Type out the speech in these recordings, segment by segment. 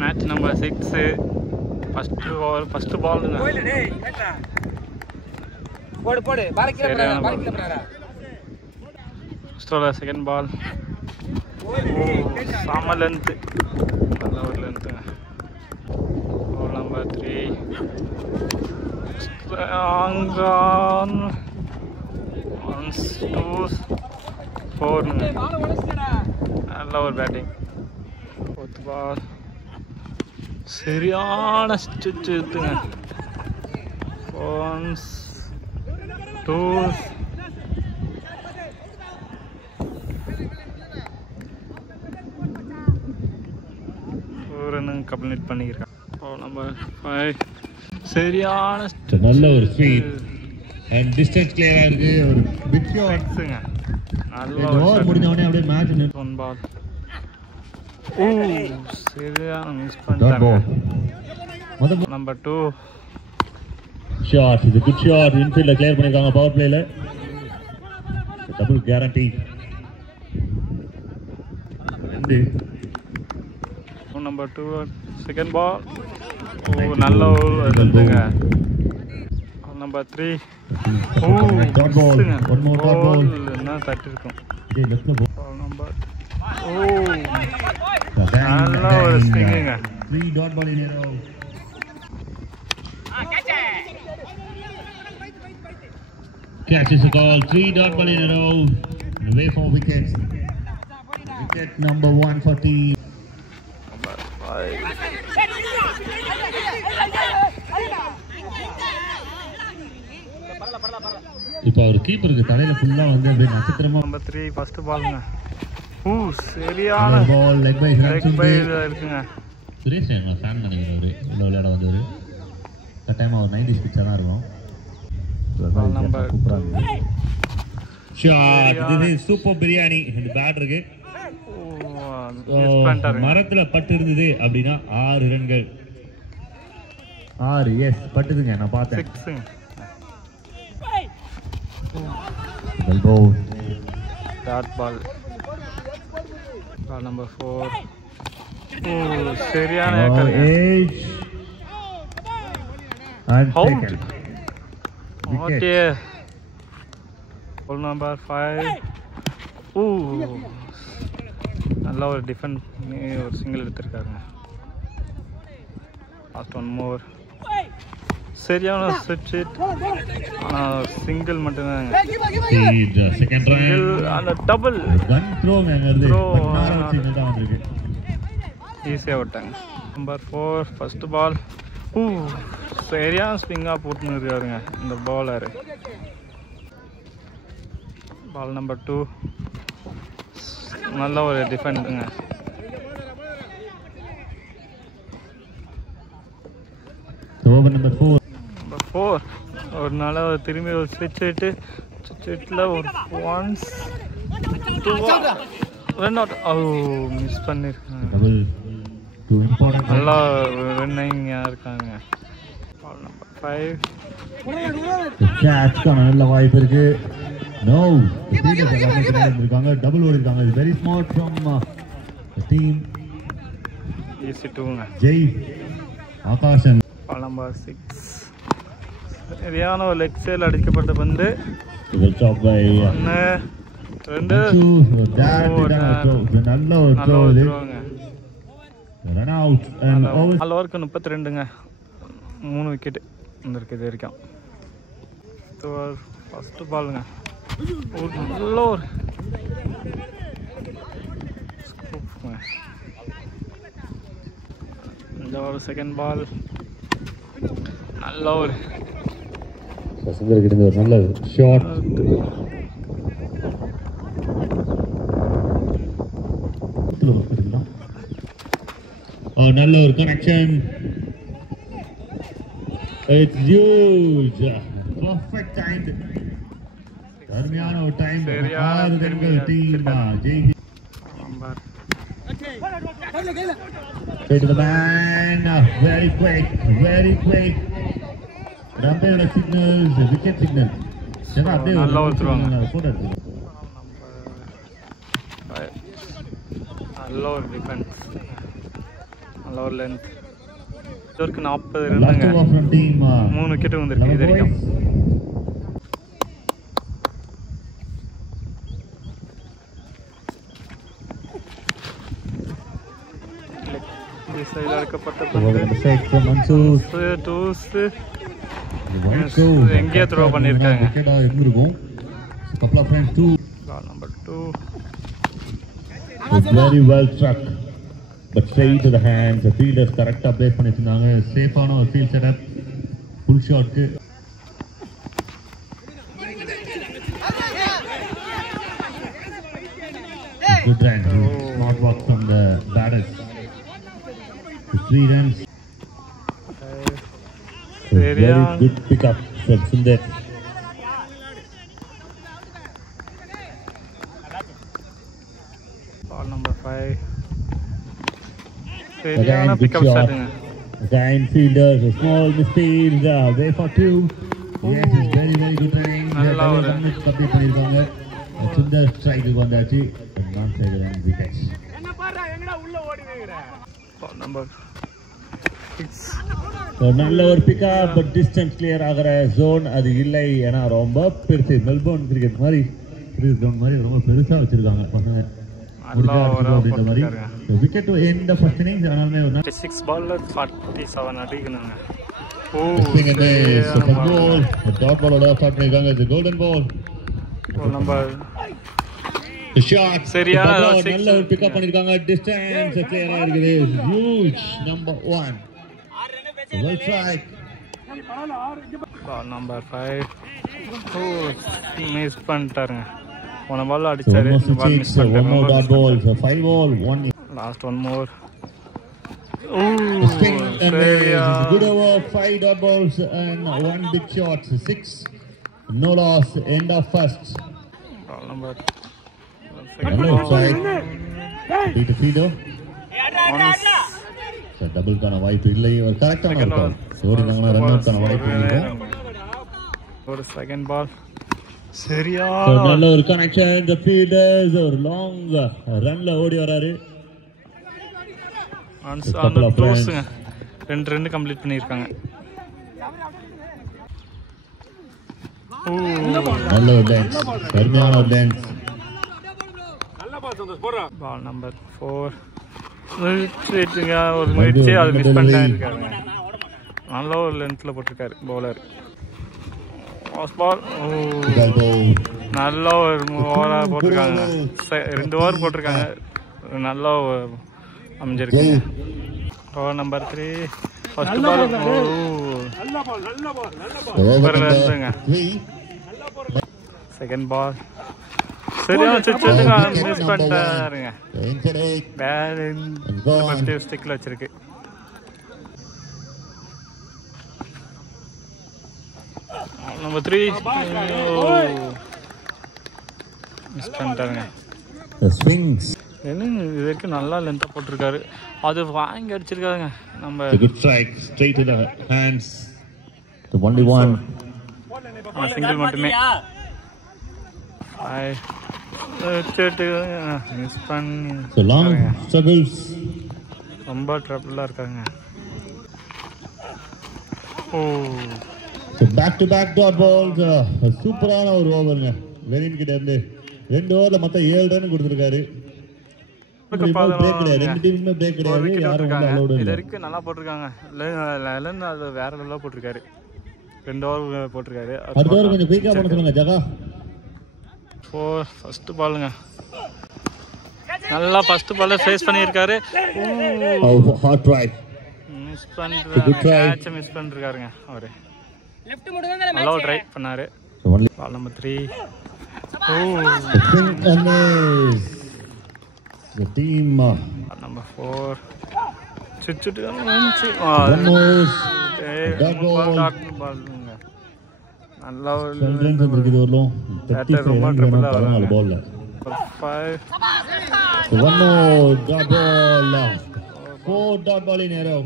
Match number 6 first பாலுங்க. Second ball செம length, நல்ல ஒரு லென்த்துங்க. பால் நம்பர் 3 ஸ்ட்ராங்கான் 1 2 4 நல்ல ஒரு பேட்டிங். ஃபோர்த் பால் சரியான ஸ்டிச் எடுத்துங்க. 1 2 கம்ப்ளீட் பண்ணியிருக்கான். பால் நம்பர் 5 சரியான நல்ல ஒரு ஸ்பீட் அண்ட் டிஸ்டன்ஸ் கிளியரா இருக்கு. ஒரு பிட் ஷாட்ஸ்ங்க. நல்ல ஓவர் முடிஞ்ச உடனே அப்படியே மேட்ச் நின்னு 1 பால் சரியான மிஸ் பண்ணிட்டாங்க. Number 2 shot. இது குட் ஷாட். இன்ஃபீல்ட்ல கிளியர் பண்ணிருக்காங்க பவர் பிளேல. Double guarantee. Number 2 second ball நல்ல இதுங்க. Number 3 dot ball. One more dot ball. என்ன தட்டி இருக்கும். பால் நம்பர் நல்ல ஒரு ஸ்விங்குங்க. 3 dot ball in a row. Catch is a call. 3 dot ball in a row. Away for wickets. Wicket number 140. இப்போ அவர் கீப்பருக்கு தலையில ஃபுல்லா வந்து அப்படியே நட்சத்திரமா. Number 3 first பால்ங்க. சரியான பால் லெக் பை இருக்குங்க. சுரேஷ் என்ன ஃபேன் நினைக்கிறவரு உள்ள விளையாட வந்தவர். கட்டாயமா ஒரு 90s பிச்சா தான் இருக்கும். Number shot. இது சூப்பர் பிரியாணி இந்த பேட்டருக்கு. மரத்துல பட்டு இருந்தது அப்படின்னா 6 ரன்கள். 6 எஸ் பட்டுதுங்க, நான் பார்த்தேன். 6 டாட் பால். பால் நம்பர் 4 சரியான edge and taken. Okay. Ball number 5 நல்ல ஒரு டிஃபெண்ட் ஒரு சிங்கிள் எடுத்திருக்காருங்க. லாஸ்ட் 1 மோர் சரியான ஸ்விட்ச் ஹிட். ஆனால் சிங்கிள் மட்டும்தாங்க. செகண்ட் ரன் அந்த டபுள் கன் த்ரோங்க த்ரோ வந்திருக்கு. ஈஸியாக விட்டாங்க. நம்பர் 4 ஃபர்ஸ்ட் பால் சரியான ஸ்விங்காக போட்டுன்னு இருக்காருங்க இந்த பாலர். பால் நம்பர் 2 நல்ல ஒரு டிஃபெண்டுங்க. ஓவர் நம்பர் 4 ஒரு நல்ல ஒரு திரும்பி ஒரு ஸ்விட்ச் ஹிட்டில் ஒரு ஒன்ஸ் 2 ரன் அவுட். மிஸ் பண்ணியிருக்காங்க. நல்லா ரன்னிங்காக இருக்காங்க. பால் நம்பர் 5 கேட்ச்க்கான நல்ல வாய்ப்பு இருக்கு. நோ ஃபீல்டர்ஸ் எல்லாமே பின்னாடி இருக்காங்க. டபுள் ஓடி இருக்காங்க. இது very smart from the team. Easy 2ங்க. ஜெய் ஆகாஷன். பால் நம்பர் 6 சரியான ஒரு லெக் சைடில் அடிக்கப்பட்ட பந்து. குட் ஷாட் பை 1 2 நல்ல ஒரு த்ரோங்க. Run out and over. All ஓவருக்கு 32ங்க. 3 விக்கெட் வந்திருக்கு இது வரைக்கும். ஃபர்ஸ்ட் பாலுங்க. ஒரு நல்ல ஒரு இந்த ஒரு செகண்ட் பால் நல்ல ஒரு சுந்தர்கிட்ட ஒரு நல்ல ஷாட். நல்ல ஒரு connection. It's huge. Perfect timed. அருமையான ஒரு டைம். 6 ரன்கள் team Jai. To the man, very quick. Rampage signals, wicket signal. Jana apne நல்ல ஊத்துறாங்க. போடு. நல்ல ஒரு டிஃபென்ஸ். நல்ல ஒரு லென்த். இதுவரைக்கும் 40 Last ரன்னுங்க. over from team 3 wicket வந்திருக்கு இது வரைக்கும். திசையில் அடக்கப்பட்ட எங்கேயே த்ரோ பண்ணியிருக்காங்க. Ball number 2. Very well struck, but straight to the hands. The fielders correct up place பண்ணிருந்தாங்க. சேஃபான ஒரு field setup. Full shot க்கு good run. Smart work from the batters. 3 runs. Very good pickup from Sundar. Ball number 5. சரியான pickup ஷாட்டுங்க. Again fielders, a small misfield, way for 2. Yes, it's very good running. நல்லா ஒரு complete பண்ணிருக்காங்க. Sundar strike வந்தாச்சு. நான் side run wickets. Ball number 6. நல்ல ஒரு pickup, but distance clear ஆகிற ஜோன் அது இல்லை. ஏன்னா ரொம்ப பெருசு, மெல்போர்ன் கிரிக்கெட் மாதிரி கிரவுண்ட் மாதிரி ரொம்ப பெருசா வச்சிருக்காங்க பசங்க. Wicket end the first innings. ஆனாலுமே 6 பால்ல 47 அடிக்கணுங்க. டாட் பாலோட ஸ்டார்ட் பண்ணிருக்காங்க. இது golden ball. Ball number the shot சரியான நல்ல ஒரு பிக்கப் பண்ணிருக்காங்க. டிஸ்டன்ஸ் கிளியரா இருக்குது. Huge number 1. well strike. Ball number 5. மிஸ் பண்ணிட்டாருங்க. one ball அடிச்சாரு. one more dot ball. So 5 ball 1. Last one more. Spin and good over. 5 dot balls and 1 big shot. 6 no loss. End of first. Ball number Hello, strike. Beat the feeder. So double kana wipe illai. Correct ana irukku. ஓடினாங்க run out பண்ண வாய்ப்பு இருக்கு. ஒரு second ball சரியா நல்ல ஒரு connection. the fielders ஒரு long ரன்ல ஓடி வராரு. அந்த க்ளோஸ்ங்க 2 ரன் கம்ப்ளீட் பண்ணிருக்காங்க. நல்ல ஒரு டான்ஸ், சரியான ஒரு டான்ஸ். பால் நம்பர் 4 விட்டுங்க. ஒரு முயற்சி அது மிஸ் பண்ணிட்டாருங்க. நல்ல ஒரு லென்த்ல போட்டிருக்காரு பவுலர். பால் நல்ல ஒரு ஓவரா போட்டிருக்காங்க. 2 ஓவர் போட்டிருக்காங்க. நல்லா அமைஞ்சிருக்கு. ஓவர் நம்பர் 3 ஃபர்ஸ்ட் பால் ரன்ங்க. செகண்ட் பால் சரியா சிச்சுங்க மிஸ் பண்ணிட்டாருங்க. பேட் ஸ்டிக்ல வச்சிருக்கு. நம்பர் 3 மிஸ் பண்ணிட்டாருங்க. என்னங்க இது வரைக்கும் நல்லா லென்த்தா போட்டிருக்காரு. அது வாங்கி அடிச்சிருக்காருங்க. நம்ம good strike straight to the hands. The only one. Single மட்டுமே. மிஸ் பண்ணி so long struggles. ரொம்ப ட்ரபிளா இருக்காங்க. so back to back dot balls. சூப்பரான ஒரு ஓவருங்க. வெரின் கிட்ட இருந்து 2 ஓவர்ல மொத்தம் 7 ரன் கொடுத்திருக்காரு. ரெண்டு டீமுமே பிரேக் கிடையாது. யாரும் உள்ள அலௌட் இல்ல. இதற்கு நல்லா போட்டுருக்காங்க. 11 அது வேற லெவல்ல போட்டுருக்காரு. 2 ஓவர் போட்டுருக்காரு. அடுத்த ஓவர் கொஞ்சம் குயிக்கா பண்ண சொல்லுங்க ஜகா. 4 ஃபர்ஸ்ட் பாலுங்க. நல்லா ஃபர்ஸ்ட் பால்ல ஃபேஸ் பண்ணியிருக்காரு. ஹாட் ரைட் மிஸ் பண்ணிட்டாரு. கேட்ச் மிஸ் பண்ணிருக்காருங்க அவரு. லெஃப்ட் மட்டும் தான் நல்லா ட்ரை பண்ணாரு. Ball number 3. the team number 4 சிச்சுட்டு வந்துச்சு. நல்லா இருக்குது வரலாம். 35 ரன் பால்ல 5 one more dot ball. 4 dot ball in a row.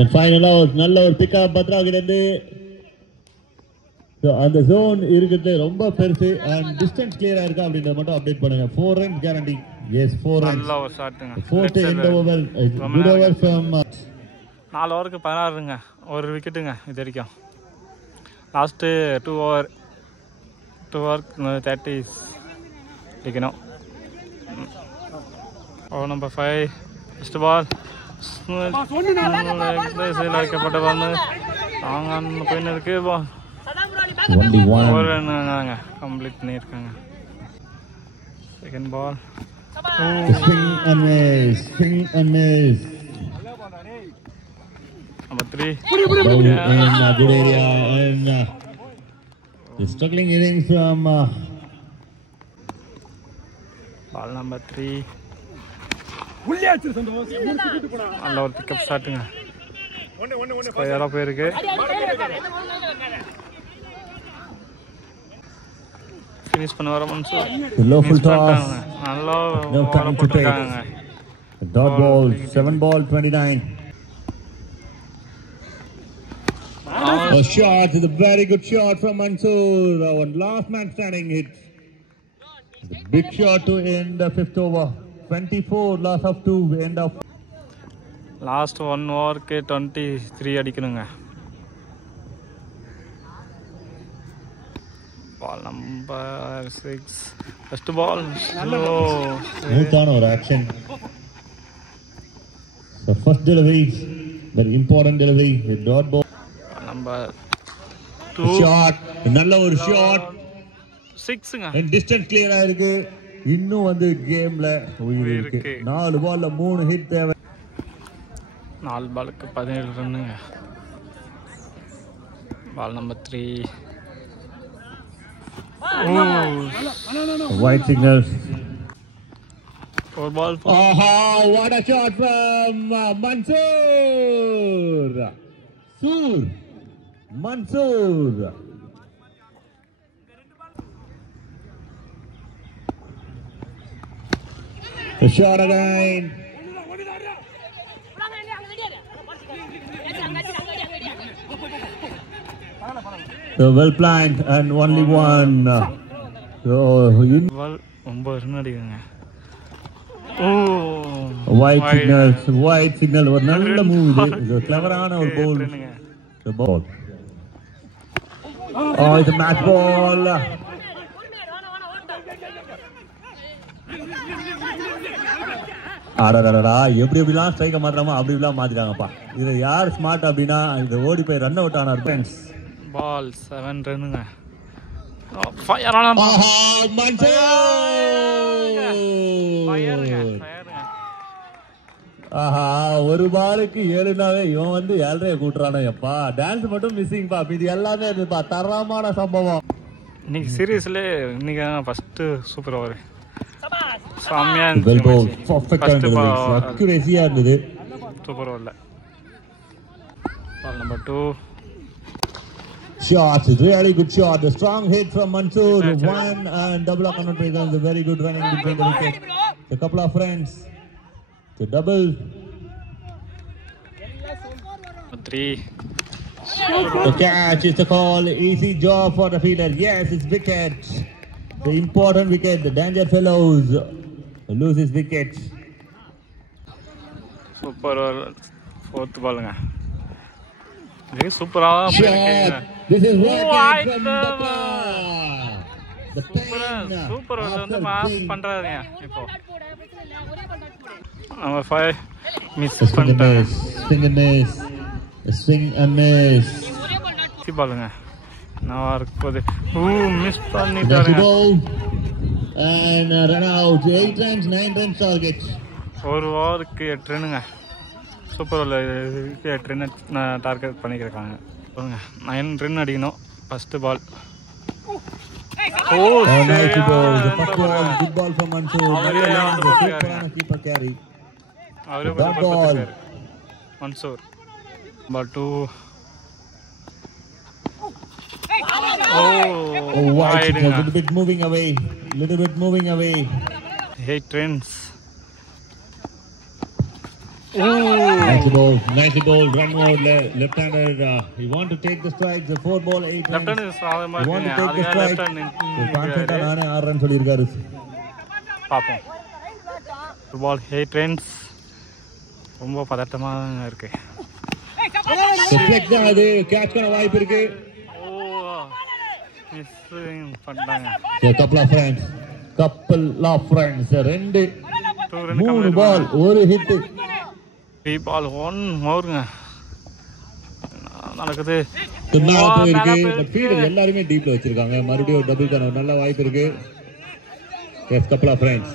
and final out நல்ல ஒரு பிக்கப் பத்ரா கிட்ட இருந்து So அந்த zone இருக்குது ரொம்ப பெருசு and distance clear ஆயிருக்கா அப்படின்றத மட்டும் அப்டேட் பண்ணுங்க. 4 runs guarantee. Yes, 4 runs. நல்ல ஒரு ஷாட்டுங்க. Fourth end over. Good over from 4 ஓவருக்கு 16ங்க. ஒரு விக்கெட்டுங்க இது வரைக்கும். லாஸ்ட் 2 ஓவர் 30 அடிக்கணும். ஓவர் நம்பர் 5 ஃபர்ஸ்ட் பால் வைக்கப்பட்ட பால் அவங்க போயின்னு இருக்கு. ஒரு ரன்னுங்க கம்ப்ளீட் பண்ணியிருக்காங்க. Second ball swing and miss. Number 3 in a good area and the struggling innings from ball number 3 நல்ல ஒரு பிக்கப் ஷாட்டுங்க. ஸ்கொயரா போயிருக்கு. ஃபினிஷ் பண்ண வர மன்சூர் low full toss. நல்லா time to போட்டுருக்காங்க. dot ball 7 ball 29. A shot is a very good shot from Mansoor. One last man standing hit. The big shot to end the 5th over. 24 last of 2 end of last 1 ஓவருக்கு 23 அடிக்கணுங்க. Ball number 6 first ball smooth on our action. So first delivery, very important delivery, a dot ball. Number 2 shot, நல்ல ஒரு shot 6ங்க. and distance clear ஆயிருக்கு. இன்னும் வந்து கேம்ல உயிர் இருக்கு. 4 பால்ல 3 ஹிட் தேவை. 4 பாலுக்கு 17 ரன்னுங்க. Ball number 3 white signals. 4 ball. What a shot from Mansoor. The shot again. So well planned and only one. So in ball 9 run அடிக்குங்க. white signal ஒரு நல்ல மூவ் இது. கிளவரான ஒரு ball. The ball. It's a match ball. அடடடா எப்படிலாம் ஸ்ட்ரைக்க மாத்திரமா அப்படிலாம் மாத்திட்டாங்கப்பா. இது யார் ஸ்மார்ட் அப்படின்னா இது ஓடி போய் ரன் அவுட் ஆனார் ஃப்ரெண்ட்ஸ். பால் 7 ரன்னுங்க. ஃபயர் ஆன ஒரு பாலுக்கு 7னாவே இவன் வந்து 7.5 கூட்டுறானோ எப்பா. டான்ஸ் மட்டும் மிஸ்ஸிங் பா. இது எல்லாமே இருப்பா. தரமான சம்பவம். இன்னைக்கு சீரியஸ்ல இன்னைக்கு ஃபர்ஸ்ட் சூப்பர் ஓவர் சாமியா அக்யூரேசியா இருந்தது. சூப்பர் ஓவர்ல பால் number 2 shot, really good shot. The strong hit from Mansoor. One and double up on the trigger. Very good running between the wickets. A couple of runs. The double. 3 The catch is the call. Easy job for the fielder. Yes, it's wicket. The important wicket. The danger fellows lose his wicket. Super over 4th ballங்க. இது சூப்பரா This is what from the super வந்து pass பண்றாருங்க. இப்போ number 5 miss பண்ணிட்டாங்க. Swing and miss. C பாலுங்க. நான் இருக்கும்போது miss பண்ணிட்டாருங்க. And run out. 8 runs 9 runs target. ஒரு ஓவருக்கு 8 ரன்னுங்க. சூப்பர் ஓவருக்கு 8 ரன் டார்கெட் பண்ணிக்கிறாங்க. 9 ரன் அடிக்கணும் first ball. Nice ball. The first ball, good ball from Mansoor. Keeper carry. அவரே பால் Mansoor. Ball 2. Wide. A little bit moving away. 8 runs. Nice ball, run mode, left-hander. He want to take the strike. The 4 ball 8 runs. Left hand சாதமா He want to இருக்குங்க. take the அதுக்கு strike. Left hand கான்ஃபிடென்ட்டா நானே 6 run சொல்லியிருக்காரு. பாப்போம். பால் 8 runs. ரொம்ப பதட்டமா இருக்கு. Strike தான் அது, கேட்ச்க்கான வாய்ப்பு இருக்கு. மிஸ் பண்ணாங்க. A couple of runs. 2 3 ball 1 hit. 3 ball 1 மோருங்க. நடக்குது. மேல போயிருக்கு. பட் ஃபீல்டர் எல்லாரும் டீப்ல வச்சிருக்காங்க. மறுபடியும் டபுள் கான நல்ல வாய்ப்பு இருக்கு. Yes, couple of runs.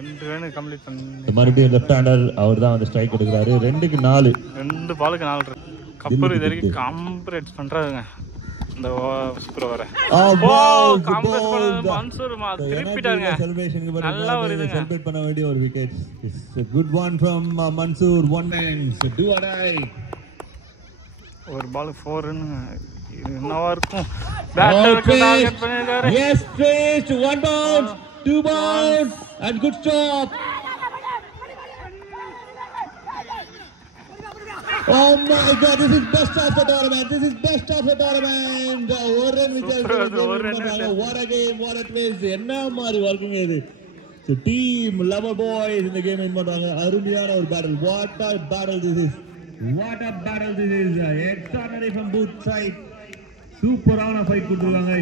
2 run complete பண்ணி மறுபடியும் லெஃப்ட் ஹேண்டர் அவர் தான் வந்து ஸ்ட்ரைக் எடுக்கறாரு. 2க்கு 4. 2 பாலுக்கு 4 ரன். கப்பர் இது வரைக்கும் காம்ப்ரேட் பண்றாங்க. இந்த சூப்பர் வர. காம்ப்ரேட் பண்ண மன்சூர் திருப்பிட்டாங்க. நல்லா வருதுங்க. செலிப்ரேட் பண்ண வேண்டிய ஒரு wicket. It's a good one from Mansoor. 1 man. So do or die. ஒரு பால் 4 ரன். என்னவா இருக்கும்? பேட்டருக்கு டார்கெட் பண்ணிருக்காரு. Yes, faced 1 bounce, 2 bounce and good stop. Oh my God, this is best of the tournament. What a game, what a twist. என்ன மாதிரி வர்க்குங்க இது. So team Lover Boys in the game in பண்றாங்க. அருமையான ஒரு battle. What a battle this is. Extraordinary from both sides. சூப்பரான fight கொடுத்துருக்காங்க.